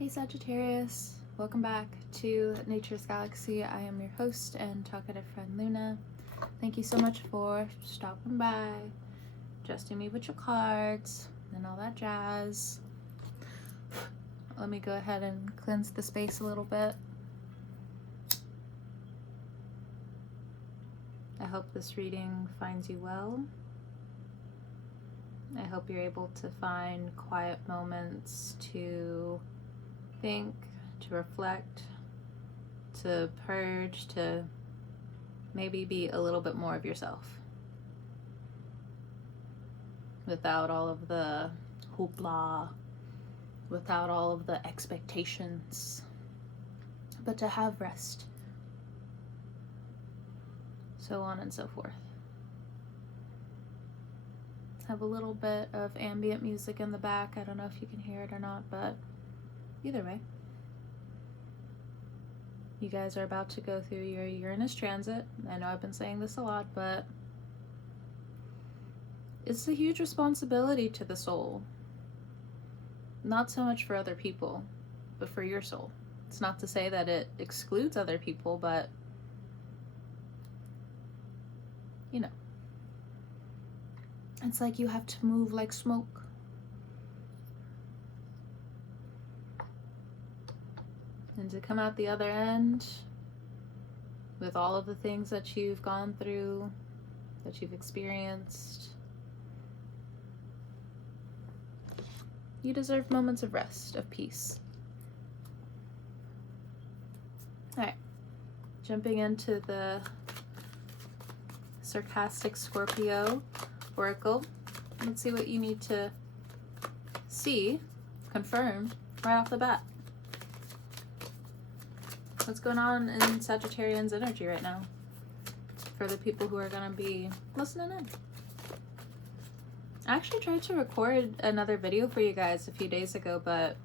Hey Sagittarius, welcome back to Nature's Galaxy. I am your host and talkative friend Luna. Thank you so much for stopping by, adjusting me with your cards and all that jazz. Let me go ahead and cleanse the space a little bit. I hope this reading finds you well. I hope you're able to find quiet moments to think, to reflect, to purge, to maybe be a little bit more of yourself without all of the hoopla, without all of the expectations, but to have rest, so on and so forth. Have a little bit of ambient music in the back. I don't know if you can hear it or not, but either way, you guys are about to go through your Uranus transit. I know I've been saying this a lot, but it's a huge responsibility to the soul. Not so much for other people, but for your soul. It's not to say that it excludes other people, but you know, it's like you have to move like smoke. And to come out the other end with all of the things that you've gone through, that you've experienced, you deserve moments of rest, of peace. Alright, jumping into the sarcastic Scorpio oracle. Let's see what you need to see confirmed right off the bat. What's going on in Sagittarian's energy right now for the people who are going to be listening in? I actually tried to record another video for you guys a few days ago, but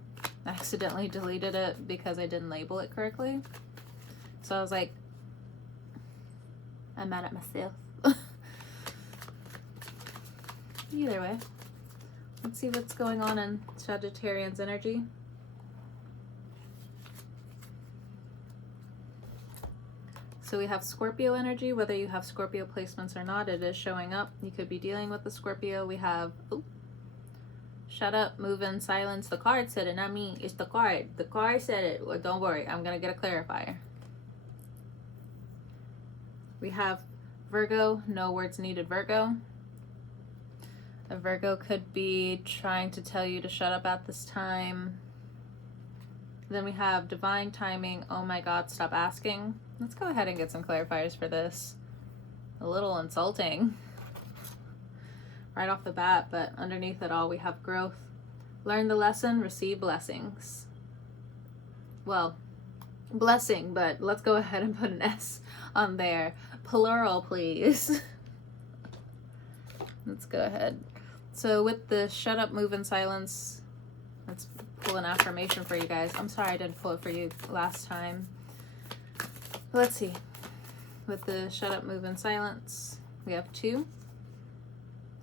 I accidentally deleted it because I didn't label it correctly. So I was like, I'm mad at myself. Either way, let's see what's going on in Sagittarian's energy. So we have Scorpio energy. Whether you have Scorpio placements or not, it is showing up. You could be dealing with the Scorpio. We have, shut up, move in, silence. The card said it, not me. It's the card. The card said it. Well, don't worry, I'm going to get a clarifier. We have Virgo, no words needed Virgo. A Virgo could be trying to tell you to shut up at this time. Then we have divine timing. Oh my God, stop asking. Let's go ahead and get some clarifiers for this. A little insulting right off the bat, but underneath it all we have growth. Learn the lesson, receive blessings. Well, blessing, but let's go ahead and put an S on there. Plural, please. Let's go ahead. So with the shut up, move in, silence, let's pull an affirmation for you guys. I'm sorry I didn't pull it for you last time. Let's see. With the shut up, move in, silence, we have 2.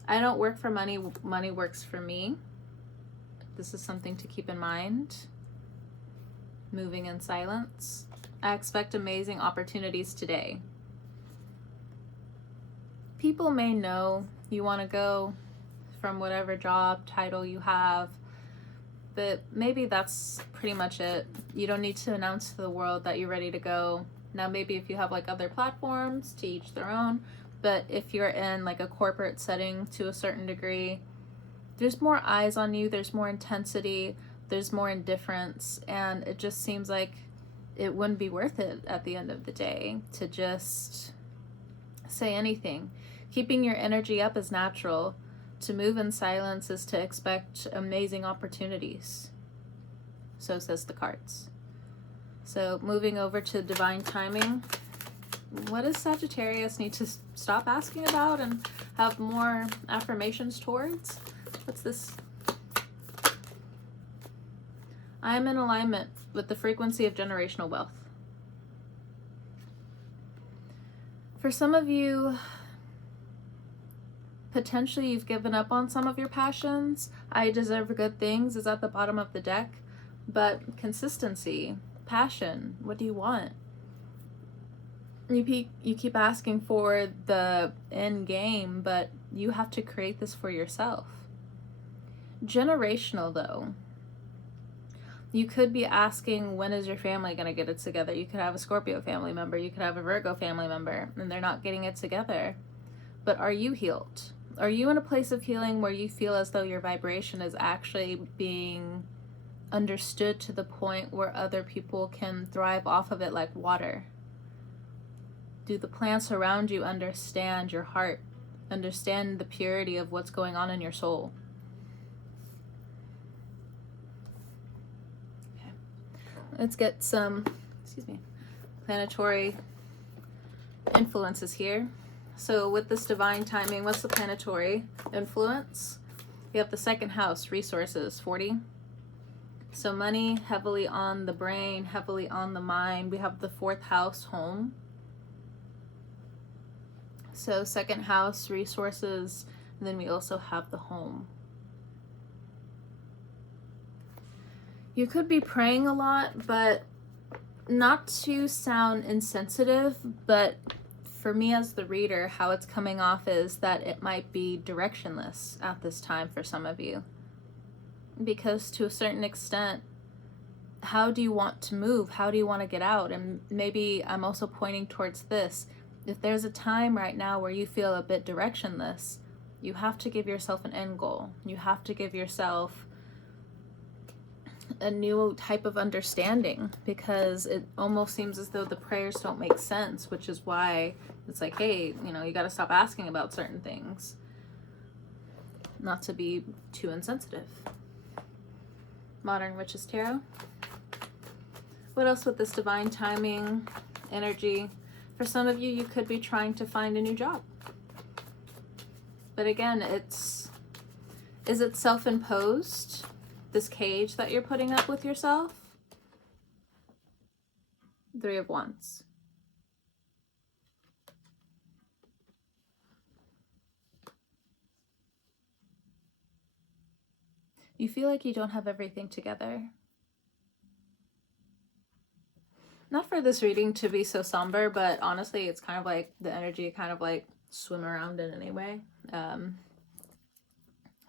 I don't work for money. Money works for me. This is something to keep in mind. Moving in silence. I expect amazing opportunities today. People may know you want to go from whatever job title you have, but maybe that's pretty much it. You don't need to announce to the world that you're ready to go. Now maybe if you have like other platforms, to each their own, but if you're in like a corporate setting to a certain degree, there's more eyes on you, there's more intensity, there's more indifference, and it just seems like it wouldn't be worth it at the end of the day to just say anything. Keeping your energy up is natural. To move in silence is to expect amazing opportunities. So says the cards. So moving over to divine timing. What does Sagittarius need to stop asking about and have more affirmations towards? What's this? I am in alignment with the frequency of generational wealth. For some of you, potentially you've given up on some of your passions. I deserve good things is at the bottom of the deck. But consistency, passion, what do you want? You keep asking for the end game, but you have to create this for yourself. Generational, though. You could be asking, when is your family going to get it together? You could have a Scorpio family member, you could have a Virgo family member, and they're not getting it together. But are you healed? Are you in a place of healing where you feel as though your vibration is actually being understood to the point where other people can thrive off of it like water? Do the plants around you understand your heart, understand the purity of what's going on in your soul? Okay. Let's get some, planetary influences here. So with this divine timing, what's the planetary influence? We have the second house, resources, 40. So money, heavily on the brain, heavily on the mind. We have the fourth house, home. So second house, resources, and then we also have the home. You could be praying a lot, but not to sound insensitive, but for me as the reader, how it's coming off is that it might be directionless at this time for some of you. Because to a certain extent, how do you want to move? How do you want to get out? And maybe I'm also pointing towards this. If there's a time right now where you feel a bit directionless, you have to give yourself an end goal. You have to give yourself a new type of understanding, because it almost seems as though the prayers don't make sense, which is why it's like, hey, you got to stop asking about certain things. Not to be too insensitive. Modern Witches Tarot. What else with this divine timing energy? For some of you, you could be trying to find a new job. But again, is it self-imposed, this cage that you're putting up with yourself? Three of Wands. You feel like you don't have everything together. Not for this reading to be so somber, but honestly, it's kind of like the energy kind of like swim around in anyway.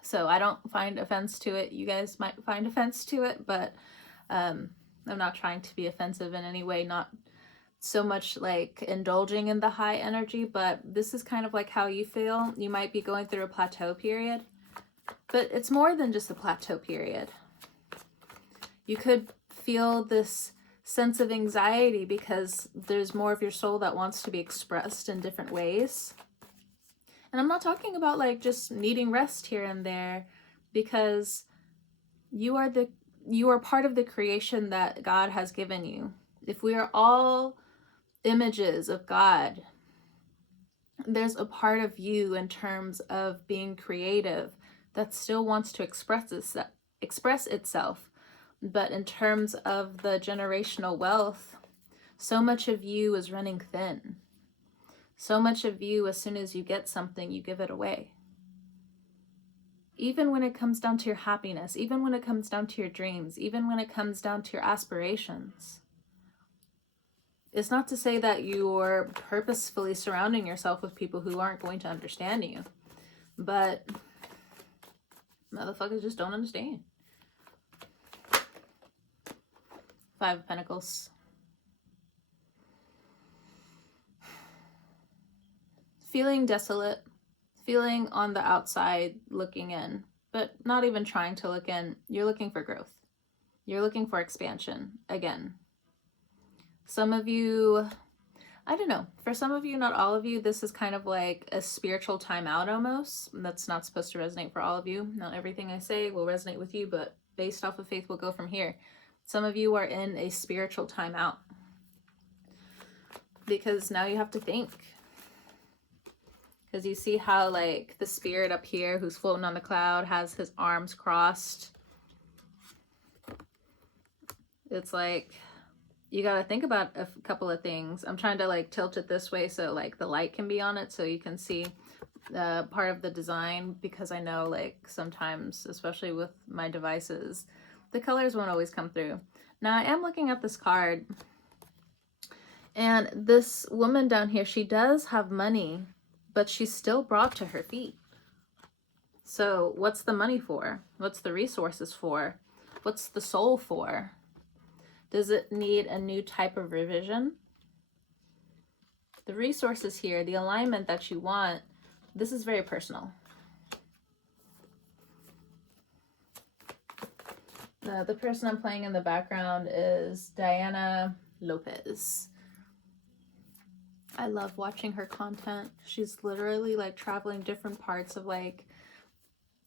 So I don't find offense to it. You guys might find offense to it, but I'm not trying to be offensive in any way, not so much like indulging in the high energy, but this is kind of like how you feel. You might be going through a plateau period, but it's more than just a plateau period. You could feel this sense of anxiety because there's more of your soul that wants to be expressed in different ways. And I'm not talking about like just needing rest here and there, because you are part of the creation that God has given you. If we are all images of God, there's a part of you in terms of being creative that still wants to express itself. But in terms of the generational wealth, so much of you is running thin. So much of you, as soon as you get something, you give it away. Even when it comes down to your happiness, even when it comes down to your dreams, even when it comes down to your aspirations. It's not to say that you're purposefully surrounding yourself with people who aren't going to understand you, but motherfuckers just don't understand. Five of Pentacles. Feeling desolate, feeling on the outside looking in, but not even trying to look in. You're looking for growth. You're looking for expansion again. Some of you, I don't know, for some of you, not all of you, this is kind of like a spiritual timeout almost. That's not supposed to resonate for all of you. Not everything I say will resonate with you, but based off of faith, we'll go from here. Some of you are in a spiritual timeout because now you have to think. Because you see how like the spirit up here who's floating on the cloud has his arms crossed. It's like you got to think about a couple of things. I'm trying to like tilt it this way so like the light can be on it so you can see part of the design, because I know like sometimes, especially with my devices, The colors won't always come through. Now, I am looking at this card, and this woman down here, she does have money, but she's still brought to her feet. So what's the money for? What's the resources for? What's the soul for? Does it need a new type of revision? The resources here, the alignment that you want, this is very personal. The person I'm playing in the background is Diana Lopez. I love watching her content. She's literally like traveling different parts of like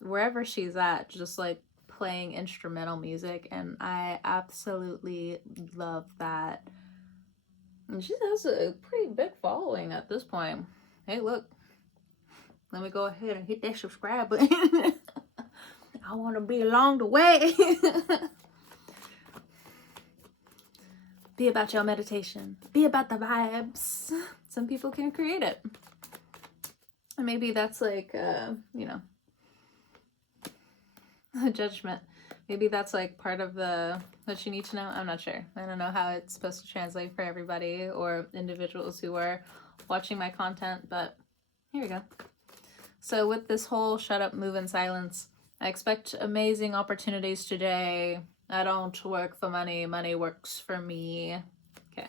wherever she's at, just like playing instrumental music, and I absolutely love that. And she has a pretty big following at this point. Hey, look, let me go ahead and hit that subscribe button. I want to be along the way. Be about your meditation. Be about the vibes. Some people can create it. And maybe that's like, you know, a judgment. Maybe that's like part of the what you need to know. I'm not sure. I don't know how it's supposed to translate for everybody or individuals who are watching my content, but here we go. So with this whole shut up, move in silence, I expect amazing opportunities today. I don't work for money. Money works for me. Okay.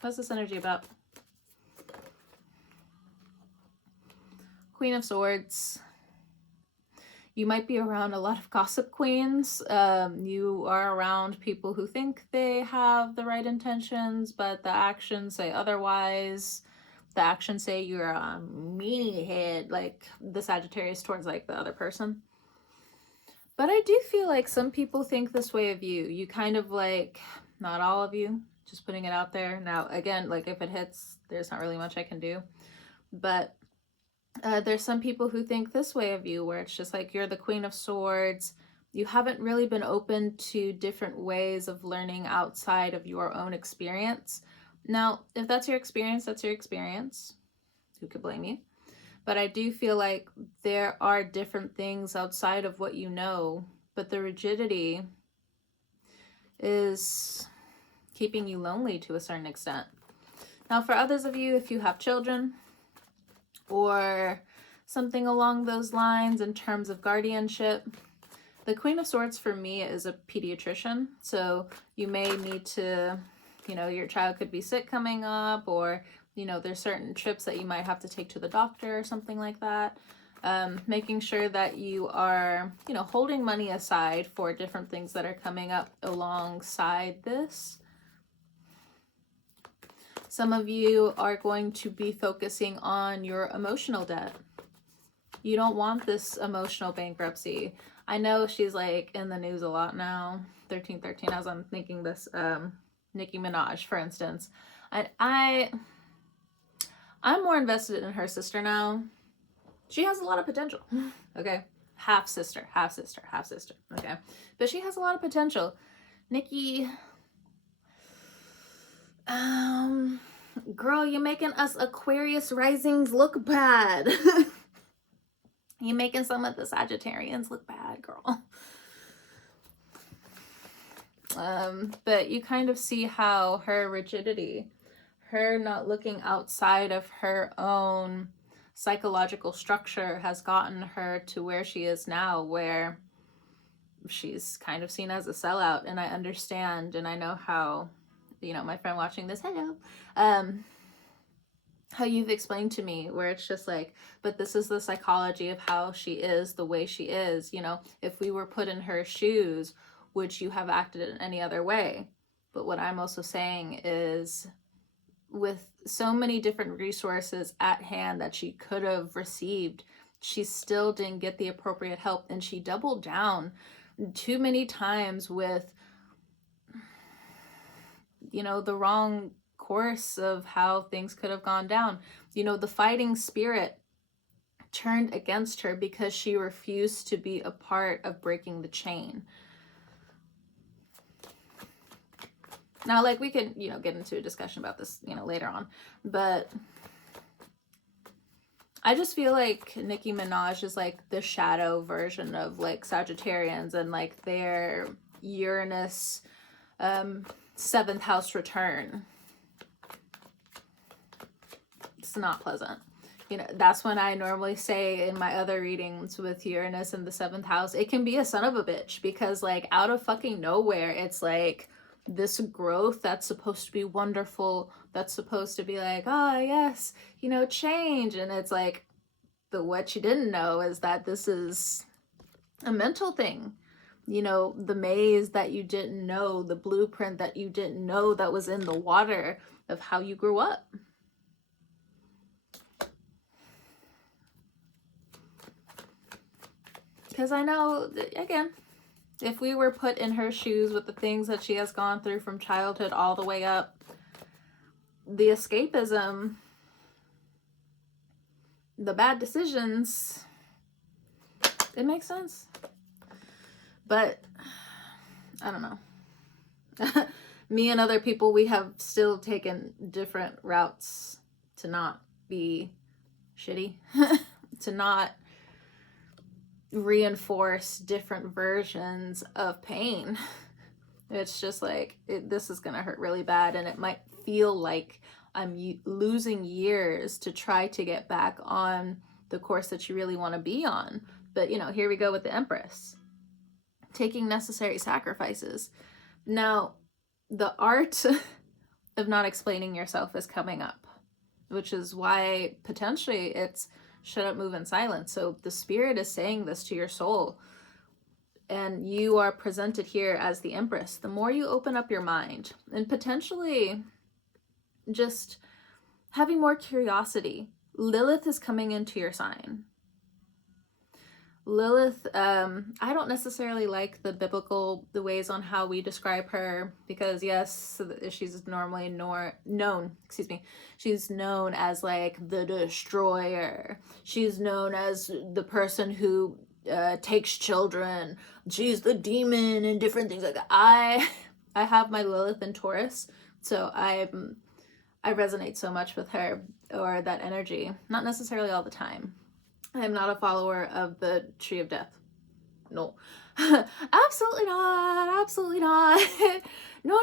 What's this energy about? Queen of Swords. You might be around a lot of gossip queens. You are around people who think they have the right intentions, but the actions say otherwise. The actions say you're a meathead, like the Sagittarius towards like the other person. But I do feel like some people think this way of you. You kind of like, not all of you, just putting it out there. Now, again, like if it hits, there's not really much I can do. But there's some people who think this way of you, where it's just like you're the Queen of Swords. You haven't really been open to different ways of learning outside of your own experience. Now, if that's your experience, that's your experience. Who could blame you? But I do feel like there are different things outside of what you know, but the rigidity is keeping you lonely to a certain extent. Now, for others of you, if you have children or something along those lines in terms of guardianship, the Queen of Swords for me is a pediatrician. So you may need to, you know, your child could be sick coming up, or you know, there's certain trips that you might have to take to the doctor or something like that. Making sure that you are, you know, holding money aside for different things that are coming up alongside this. Some of you are going to be focusing on your emotional debt. You don't want this emotional bankruptcy. I know she's like in the news a lot now. 1313, as I'm thinking this, Nicki Minaj, for instance. And I'm more invested in her sister now. She has a lot of potential. Okay. Half sister. Okay. But she has a lot of potential. Nicki, girl, you're making us Aquarius risings look bad. You're making some of the Sagittarians look bad, girl. But you kind of see how her rigidity, her not looking outside of her own psychological structure, has gotten her to where she is now, where she's kind of seen as a sellout. And I understand, and I know how, you know, my friend watching this, hello, how you've explained to me, where it's just like, but this is the psychology of how she is the way she is. You know, if we were put in her shoes, would you have acted in any other way? But what I'm also saying is, with so many different resources at hand that she could have received, she still didn't get the appropriate help, and she doubled down too many times with, you know, the wrong course of how things could have gone down. You know, the fighting spirit turned against her because she refused to be a part of breaking the chain. Now, like, we can, you know, get into a discussion about this, you know, later on, but I just feel like Nicki Minaj is like the shadow version of like Sagittarians, and like they're Uranus 7th house return. It's not pleasant. You know, that's when I normally say in my other readings with Uranus in the 7th house, it can be a son of a bitch, because like out of fucking nowhere, it's like this growth that's supposed to be wonderful, that's supposed to be like, oh yes, you know, change. And it's like, what you didn't know is that this is a mental thing. You know, the maze that you didn't know, the blueprint that you didn't know that was in the water of how you grew up. Because I know, again, if we were put in her shoes with the things that she has gone through from childhood all the way up, the escapism, the bad decisions, it makes sense. But I don't know. Me and other people, we have still taken different routes to not be shitty, to not reinforce different versions of pain. It's just like, this is gonna hurt really bad, and it might feel like I'm losing years to try to get back on the course that you really want to be on. But you know, here we go with the Empress, taking necessary sacrifices. Now, the art of not explaining yourself is coming up, which is why potentially it's shut up, move in silence. So the spirit is saying this to your soul, and you are presented here as the Empress. The more you open up your mind and potentially just having more curiosity, Lilith is coming into your sign. Lilith, I don't necessarily like the ways on how we describe her, because yes, she's normally known, she's known as like the destroyer. She's known as the person who takes children. She's the demon and different things like that. I have my Lilith in Taurus, so I resonate so much with her, or that energy. Not necessarily all the time. I am not a follower of the Tree of Death. No. Absolutely not. Absolutely not. No.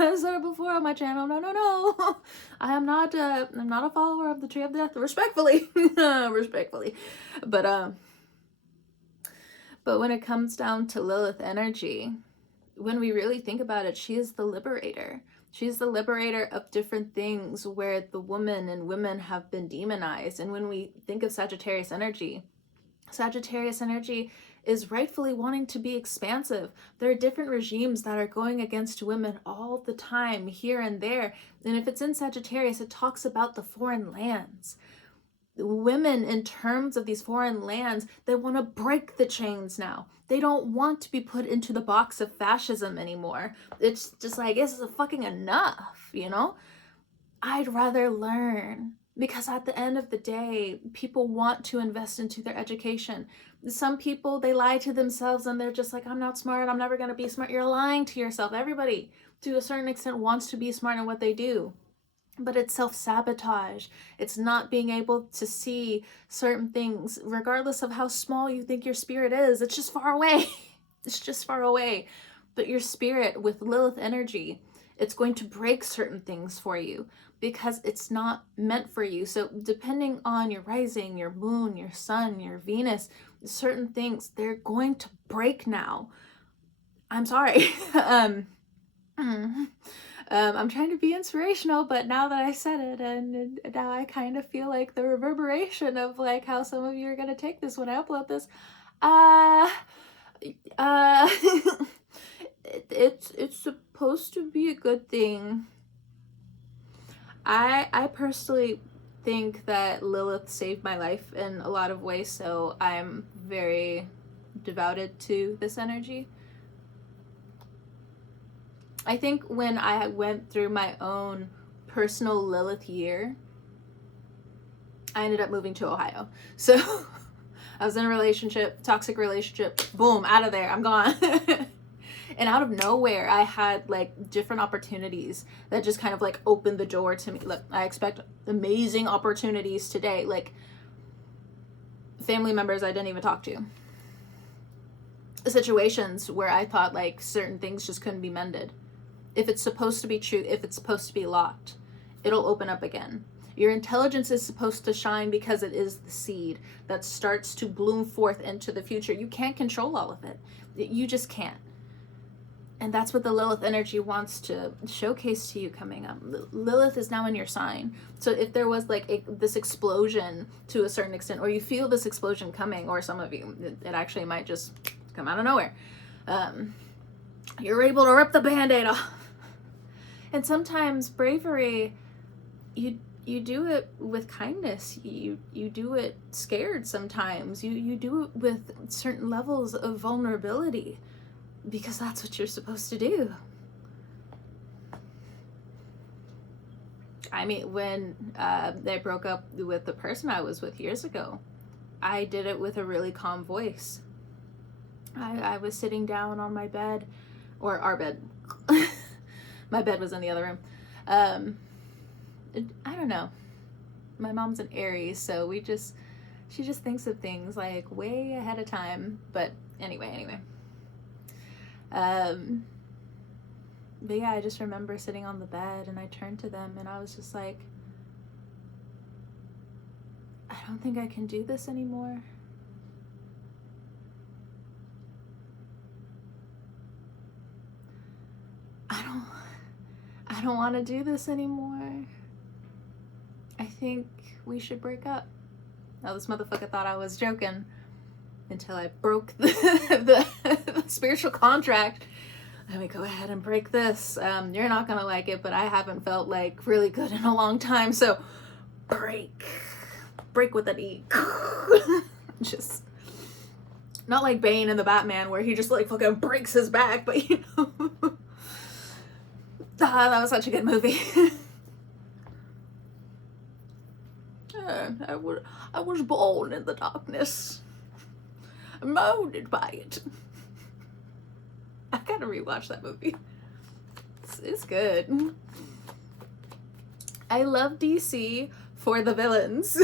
I've said it before on my channel. No. I'm not a follower of the Tree of Death. Respectfully. Respectfully. But when it comes down to Lilith energy, when we really think about it, she is the liberator. She's the liberator of different things where the woman and women have been demonized. And when we think of Sagittarius energy is rightfully wanting to be expansive. There are different regimes that are going against women all the time, here and there. And if it's in Sagittarius, it talks about the foreign lands. Women, in terms of these foreign lands, they want to break the chains now. They don't want to be put into the box of fascism anymore. It's just like, this is fucking enough, you know? I'd rather learn, because at the end of the day, people want to invest into their education. Some people, they lie to themselves and they're just like, I'm not smart, I'm never going to be smart. You're lying to yourself. Everybody, to a certain extent, wants to be smart in what they do. But it's self-sabotage. It's not being able to see certain things, regardless of how small you think your spirit is. It's just far away. It's just far away. But your spirit with Lilith energy, it's going to break certain things for you, because it's not meant for you. So depending on your rising, your moon, your sun, your Venus, certain things, they're going to break now. I'm sorry. I'm trying to be inspirational, but now that I said it, and now I kind of feel like the reverberation of like how some of you are gonna take this when I upload this. It's supposed to be a good thing. I personally think that Lilith saved my life in a lot of ways, so I'm very devoted to this energy. I think when I went through my own personal Lilith year, I ended up moving to Ohio. So I was in a relationship, toxic relationship, boom, out of there, I'm gone. And out of nowhere, I had like different opportunities that just kind of like opened the door to me. Look, I expect amazing opportunities today, like family members I didn't even talk to. situations where I thought like certain things just couldn't be mended. If it's supposed to be true, if it's supposed to be locked, it'll open up again. Your intelligence is supposed to shine because it is the seed that starts to bloom forth into the future. You can't control all of it. You just can't. And that's what the Lilith energy wants to showcase to you coming up. Lilith is now in your sign. So if there was like this explosion to a certain extent, or you feel this explosion coming, or some of you, it actually might just come out of nowhere. You're able to rip the Band-Aid off. And sometimes bravery, you do it with kindness. You do it scared sometimes. You do it with certain levels of vulnerability, because that's what you're supposed to do. I mean, when they broke up with the person I was with years ago, I did it with a really calm voice. I was sitting down on my bed, or our bed. My bed was in the other room. I don't know. My mom's an Aries, so she just thinks of things like way ahead of time. But anyway. But yeah, I just remember sitting on the bed and I turned to them and I was just like, I don't think I can do this anymore. I don't want to do this anymore. I think we should break up. Now this motherfucker thought I was joking until I broke the spiritual contract. Let me go ahead and break this. You're not gonna like it, but I haven't felt like really good in a long time, so break with an E. Just not like Bane in the Batman where he just like fucking breaks his back, but you know. That was such a good movie. I was born in the darkness, molded by it. I gotta rewatch that movie. It's good. I love DC for the villains.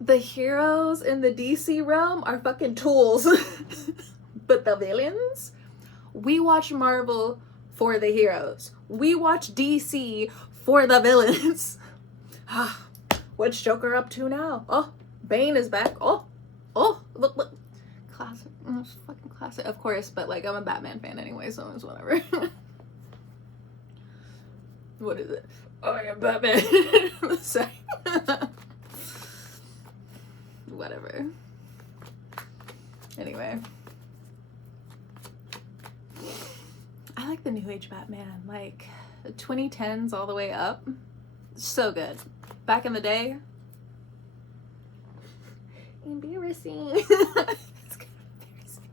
The heroes in the DC realm are fucking tools. But the villains? We watch Marvel for the heroes. We watch DC for the villains. What's Joker up to now? Oh, Bane is back. Oh, look. Classic. It's fucking classic. Of course, but like I'm a Batman fan anyway, so it's whatever. What is it? Oh, I am Batman. Sorry. Whatever. Anyway. I like the New Age Batman, like 2010s all the way up. So good. Back in the day. Embarrassing. It's kind of embarrassing.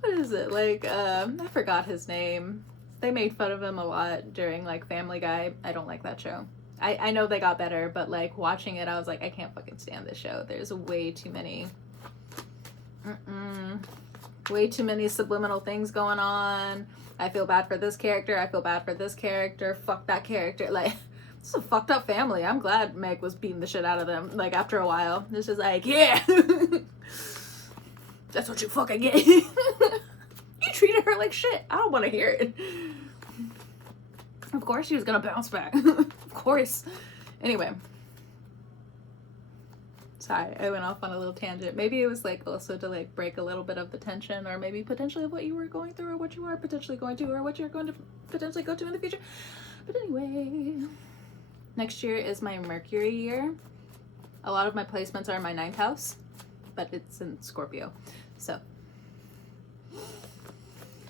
What is it? Like, I forgot his name. They made fun of him a lot during like Family Guy. I don't like that show. I know they got better, but like watching it, I was like, I can't fucking stand this show. There's way too many. Way too many subliminal things going on. I feel bad for this character. I feel bad for this character. Fuck that character. Like, this is a fucked up family. I'm glad Meg was beating the shit out of them. Like, after a while. It's just like, yeah. That's what you fucking get. You treated her like shit. I don't want to hear it. Of course she was gonna bounce back. Of course. Anyway. Sorry, I went off on a little tangent. Maybe it was like also to like break a little bit of the tension, or maybe potentially of what you were going through, or what you are potentially going to, or what you're going to potentially go to in the future. But anyway, next year is my Mercury year. A lot of my placements are in my 9th house, but it's in Scorpio. So,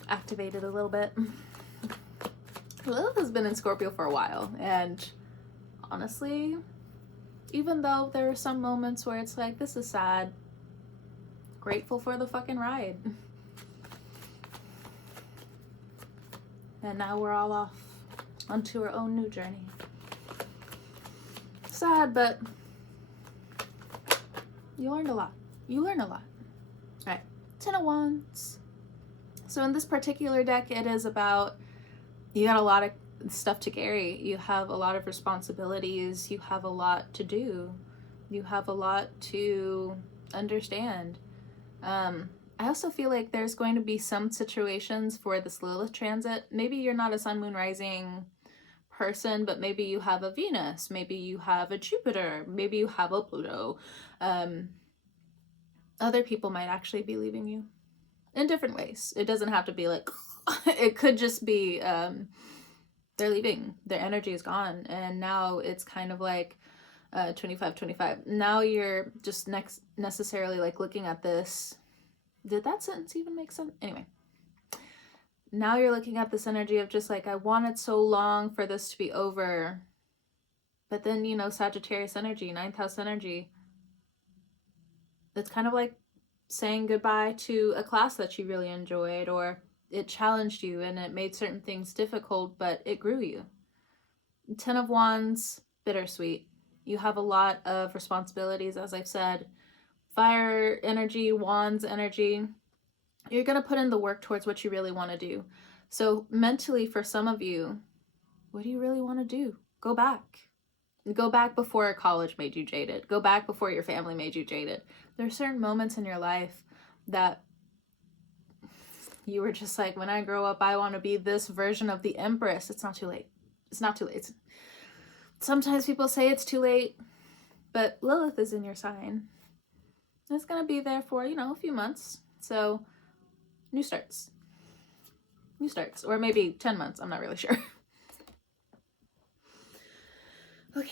activated a little bit. Lilith has been in Scorpio for a while, and honestly, even though there are some moments where it's like, this is sad, grateful for the fucking ride. And now we're all off onto our own new journey. Sad, but you learned a lot. You learn a lot. Alright, 10 of Wands. So in this particular deck, it is about, you got a lot of stuff to carry. You have a lot of responsibilities. You have a lot to do. You have a lot to understand. I also feel like there's going to be some situations for this Lilith transit. Maybe you're not a sun, moon, rising person, but maybe you have a Venus, maybe you have a Jupiter, maybe you have a Pluto. Other people might actually be leaving you in different ways. It doesn't have to be like, it could just be they're leaving, their energy is gone, and now it's kind of like 25. Now you're just necessarily like looking at this. Did that sentence even make sense? Anyway, now you're looking at this energy of just like, I wanted so long for this to be over. But then, you know, Sagittarius energy, 9th house energy, it's kind of like saying goodbye to a class that you really enjoyed, or it challenged you and it made certain things difficult, but it grew you. 10 of Wands, bittersweet. You have a lot of responsibilities, as I've said. Fire energy, Wands energy. You're going to put in the work towards what you really want to do. So mentally, for some of you, what do you really want to do? Go back. Go back before college made you jaded. Go back before your family made you jaded. There are certain moments in your life that you were just like, when I grow up, I want to be this version of the Empress. It's not too late. It's not too late. Sometimes people say it's too late, but Lilith is in your sign. It's going to be there for, you know, a few months. So new starts, or maybe 10 months. I'm not really sure. Okay.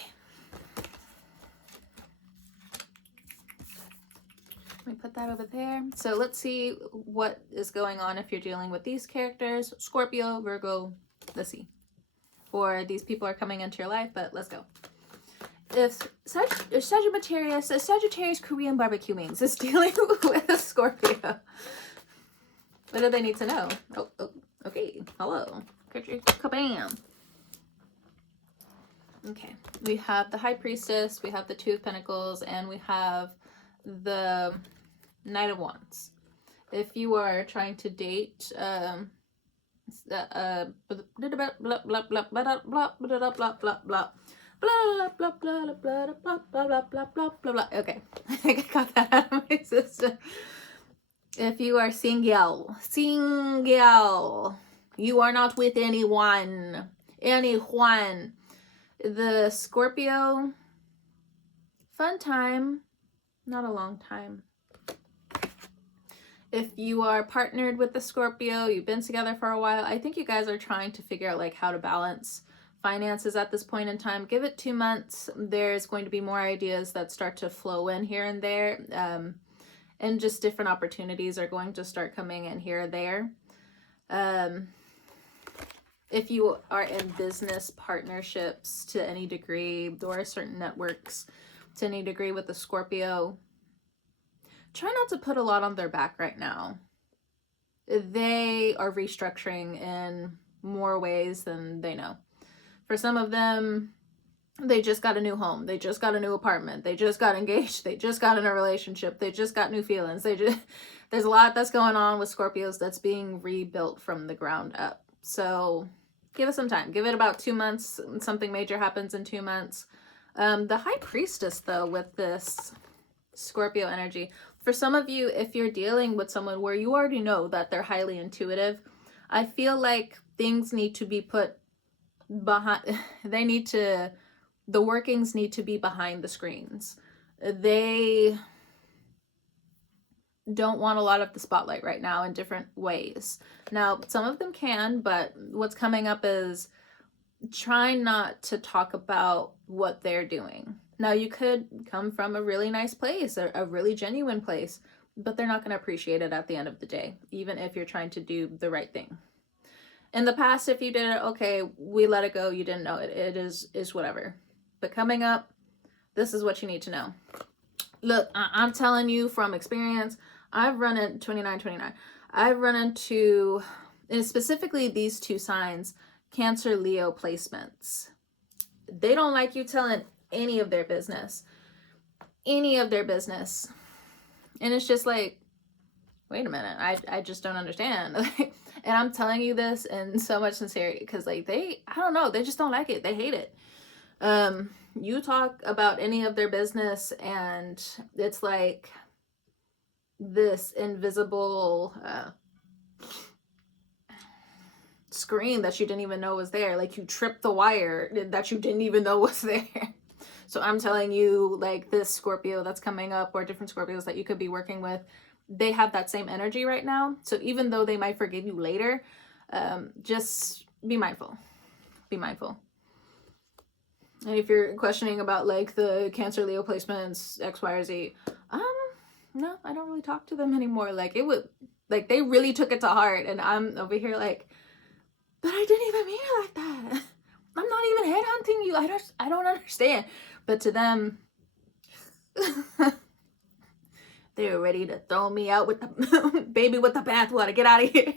Let me put that over there. So let's see what is going on if you're dealing with these characters. Scorpio, Virgo, let's see. Or these people are coming into your life, but let's go. If Sagittarius Korean barbecue wings is dealing with a Scorpio, what do they need to know? Oh, okay. Hello. Kabam. Okay, we have the High Priestess, we have the Two of Pentacles, and we have the Knight of Wands. If you are trying to date, okay, I think I got that out of my system. If you are single, you are not with anyone. The Scorpio, fun time, not a long time. If you are partnered with the Scorpio, you've been together for a while, I think you guys are trying to figure out like how to balance finances at this point in time. Give it 2 months. There's going to be more ideas that start to flow in here and there. And just different opportunities are going to start coming in here or there. If you are in business partnerships to any degree, or certain networks to any degree with the Scorpio, try not to put a lot on their back right now. They are restructuring in more ways than they know. For some of them, they just got a new home. They just got a new apartment. They just got engaged. They just got in a relationship. They just got new feelings. There's a lot that's going on with Scorpios that's being rebuilt from the ground up. So give it some time. Give it about 2 months. Something major happens in 2 months. The High Priestess, though, with this Scorpio energy, for some of you, if you're dealing with someone where you already know that they're highly intuitive, I feel like things need to be put behind. The workings need to be behind the screens. They don't want a lot of the spotlight right now in different ways. Now, some of them can, but what's coming up is try not to talk about what they're doing. Now, you could come from a really nice place, a really genuine place, but they're not going to appreciate it at the end of the day, even if you're trying to do the right thing. In the past, if you did it, okay, we let it go, you didn't know it. It is whatever. But coming up, this is what you need to know. Look, I'm telling you from experience, I've run into 29. I've run into, and specifically these 2 signs, Cancer, Leo placements. They don't like you telling any of their business. And it's just like, wait a minute, I just don't understand. And I'm telling you this in so much sincerity because like I don't know, they just don't like it. They hate it. You talk about any of their business and it's like this invisible screen that you didn't even know was there. Like you tripped the wire that you didn't even know was there. So I'm telling you, like this Scorpio that's coming up, or different Scorpios that you could be working with, they have that same energy right now. So even though they might forgive you later, just be mindful. Be mindful. And if you're questioning about like the Cancer Leo placements, X, Y, or Z, no, I don't really talk to them anymore. Like it would, like they really took it to heart, and I'm over here like, but I didn't even mean it like that. I'm not even headhunting you. I don't understand. But to them, they were ready to throw me out with the baby with the bathwater. Get out of here.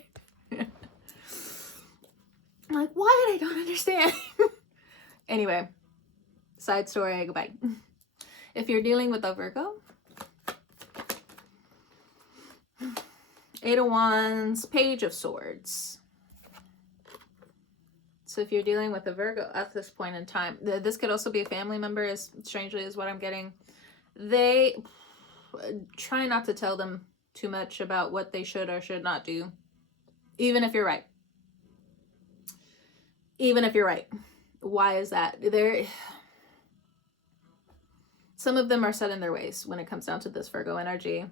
I'm like, what? I don't understand. Anyway, side story. Goodbye. If you're dealing with a Virgo, 8 of Wands, Page of Swords. So if you're dealing with a Virgo at this point in time, this could also be a family member, as strangely is what I'm getting. They try not to tell them too much about what they should or should not do, even if you're right. Even if you're right. Why is that? Some of them are set in their ways when it comes down to this Virgo energy.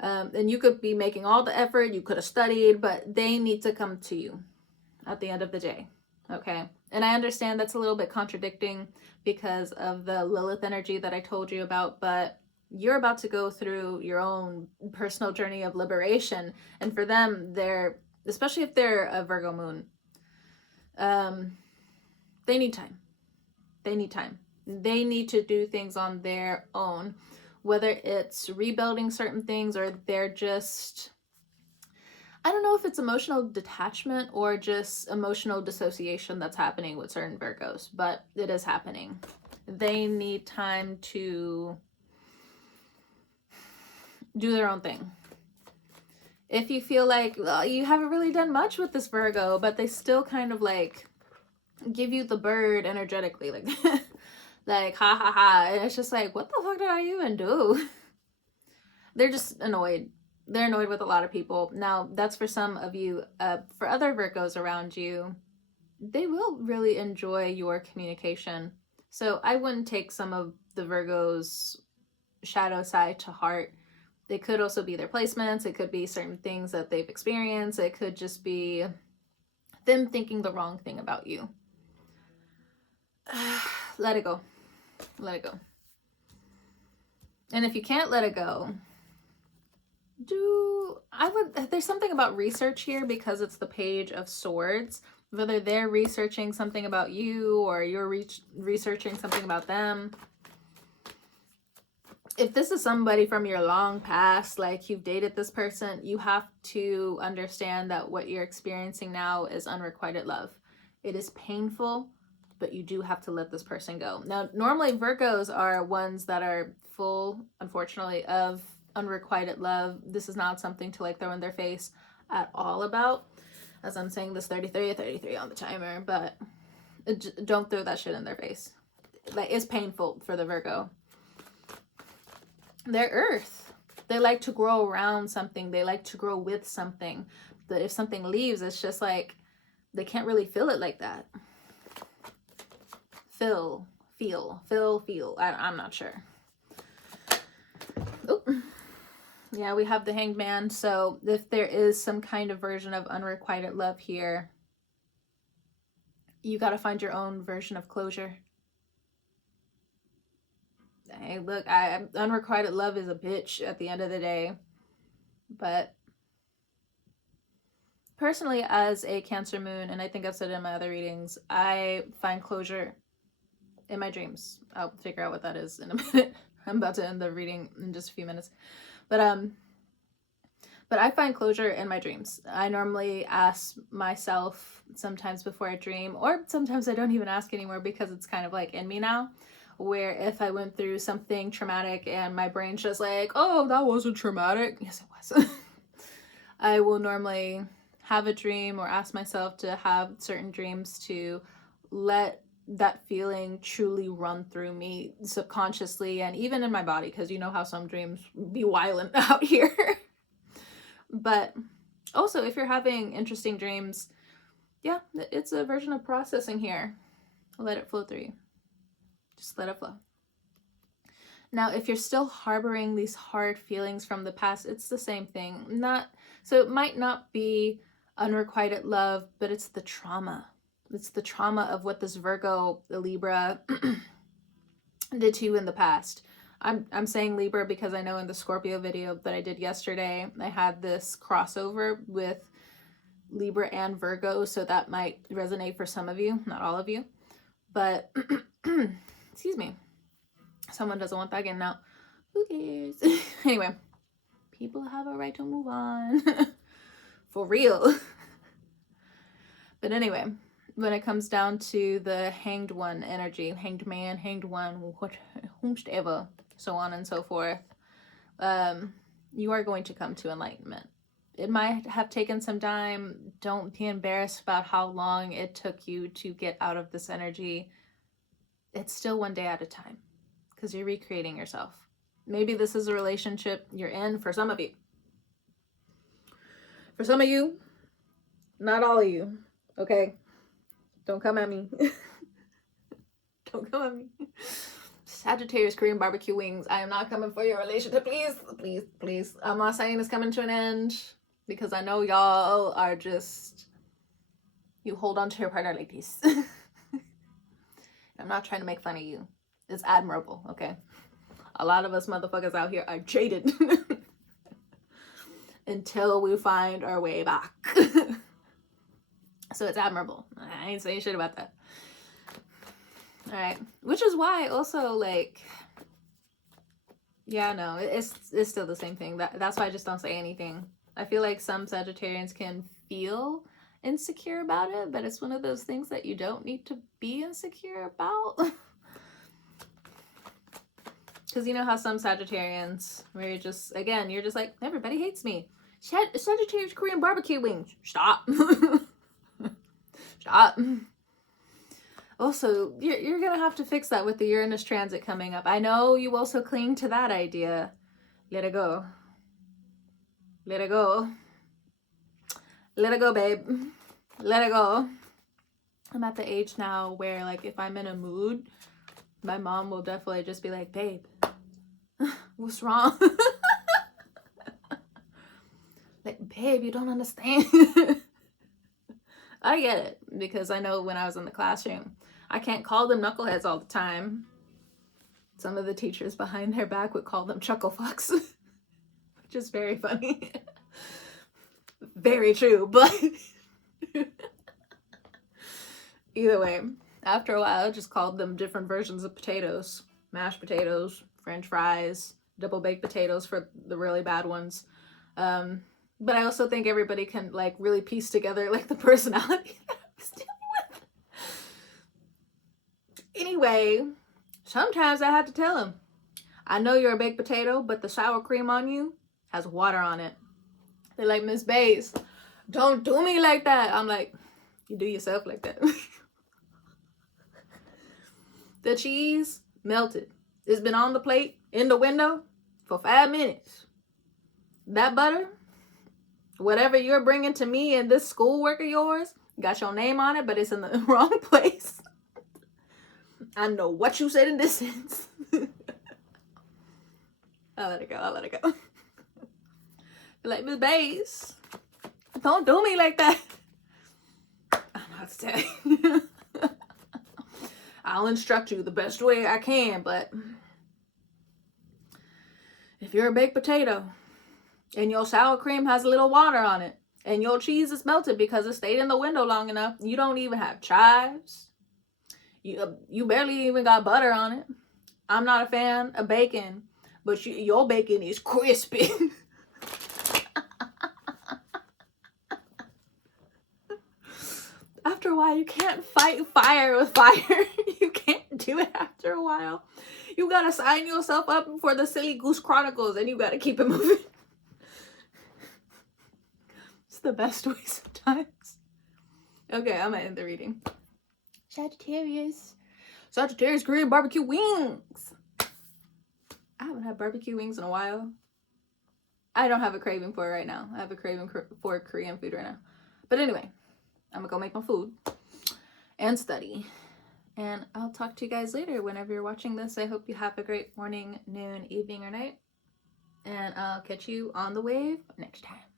And you could be making all the effort, you could have studied, but they need to come to you at the end of the day. Okay. And I understand that's a little bit contradicting because of the Lilith energy that I told you about, but you're about to go through your own personal journey of liberation. And for them, especially if they're a Virgo moon, they need time. They need time. They need to do things on their own, whether it's rebuilding certain things or they're just, I don't know if it's emotional detachment or just emotional dissociation that's happening with certain Virgos, but it is happening. They need time to do their own thing. If you feel like you haven't really done much with this Virgo, but they still kind of like give you the bird energetically, like like ha ha ha, and it's just like, what the fuck did I even do? They're just annoyed. They're annoyed with a lot of people. Now, that's for some of you. For other Virgos around you, they will really enjoy your communication. So I wouldn't take some of the Virgos' shadow side to heart. They could also be their placements. It could be certain things that they've experienced. It could just be them thinking the wrong thing about you. Let it go. Let it go. And if you can't let it go, there's something about research here because it's the Page of Swords. Whether they're researching something about you or you're researching something about them. If this is somebody from your long past, like you've dated this person, you have to understand that what you're experiencing now is unrequited love. It is painful, but you do have to let this person go. Now, normally Virgos are ones that are full, unfortunately, of unrequited love. This is not something to like throw in their face at all about, as I'm saying this 33 on the timer, but don't throw that shit in their face. Like, it's painful for the Virgo. They're earth. They like to grow around something. They like to grow with something. But if something leaves, it's just like they can't really feel it like that. Feel. I'm not sure. Oh, yeah, we have the Hanged Man. So if there is some kind of version of unrequited love here, you got to find your own version of closure. Hey, look, unrequited love is a bitch at the end of the day. But personally, as a Cancer moon, and I think I've said it in my other readings, I find closure in my dreams. I'll figure out what that is in a minute. I'm about to end the reading in just a few minutes. But I find closure in my dreams. I normally ask myself sometimes before I dream, or sometimes I don't even ask anymore because it's kind of like in me now, where if I went through something traumatic and my brain's just like, oh, that wasn't traumatic. Yes, it was. I will normally have a dream or ask myself to have certain dreams to let that feeling truly run through me subconsciously and even in my body, because you know how some dreams be wilding out here. But also, if you're having interesting dreams, yeah, it's a version of processing here. Let it flow through you. Just let it flow. Now, if you're still harboring these hard feelings from the past, it's the same thing. So it might not be unrequited love, but it's the trauma. It's the trauma of what this Virgo, Libra did to you in the past. I'm saying Libra because I know in the Scorpio video that I did yesterday, I had this crossover with Libra and Virgo, so that might resonate for some of you, not all of you. But, excuse me, someone doesn't want that again now. Who cares? Anyway, people have a right to move on. For real. But anyway, when it comes down to the hanged one energy, hanged man, hanged one, whomsoever, so on and so forth, you are going to come to enlightenment. It might have taken some time. Don't be embarrassed about how long it took you to get out of this energy. It's still one day at a time, because you're recreating yourself. Maybe this is a relationship you're in for some of you. For some of you, not all of you, okay? Don't come at me. Don't come at me. Sagittarius Korean barbecue wings. I am not coming for your relationship. Please, please, please. I'm not saying it's coming to an end, because I know y'all are just, you hold on to your partner like this. I'm not trying to make fun of you. It's admirable, okay? A lot of us motherfuckers out here are jaded until we find our way back. So it's admirable. I ain't saying shit about that. All right, which is why also, like, yeah, no, it's still the same thing. That's why I just don't say anything. I feel like some Sagittarians can feel insecure about it, but it's one of those things that you don't need to be insecure about. Because you know how some Sagittarians, where you're just, again, you're just like, everybody hates me. Sagittarius Korean barbecue wings. Stop. Stop. Also, you're going to have to fix that with the Uranus transit coming up. I know you also cling to that idea. Let it go. Let it go. Let it go, babe. Let it go. I'm at the age now where, like, if I'm in a mood, my mom will definitely just be like, babe, what's wrong? Like, babe, you don't understand. I get it, because I know when I was in the classroom, I can't call them knuckleheads all the time. Some of the teachers behind their back would call them chuckle fucks, which is very funny. Very true, but either way, after a while, I just called them different versions of potatoes. Mashed potatoes, French fries, double baked potatoes for the really bad ones. But I also think everybody can, like, really piece together, like, the personality that I was dealing with. Anyway, sometimes I had to tell him, I know you're a baked potato, but the sour cream on you has water on it. They're like, Miss Bays, don't do me like that. I'm like, you do yourself like that. The cheese melted. It's been on the plate in the window for 5 minutes. That butter, whatever you're bringing to me in this schoolwork of yours, got your name on it, but it's in the wrong place. I know what you said in this sense. I'll let it go. I'll let it go. Like, Miss Bays, don't do me like that. I'm not to tell you. I'll instruct you the best way I can, but if you're a baked potato and your sour cream has a little water on it and your cheese is melted because it stayed in the window long enough, you don't even have chives. You barely even got butter on it. I'm not a fan of bacon, but your bacon is crispy. After a while, you can't fight fire with fire. You can't do it after a while. You gotta sign yourself up for the Silly Goose Chronicles and you gotta keep it moving. It's the best way sometimes. Okay, I'm gonna end the reading. Sagittarius. Sagittarius Korean barbecue wings. I haven't had barbecue wings in a while. I don't have a craving for it right now. I have a craving for Korean food right now. But anyway, I'm gonna go make my food and study. And I'll talk to you guys later whenever you're watching this. I hope you have a great morning, noon, evening, or night. And I'll catch you on the wave next time.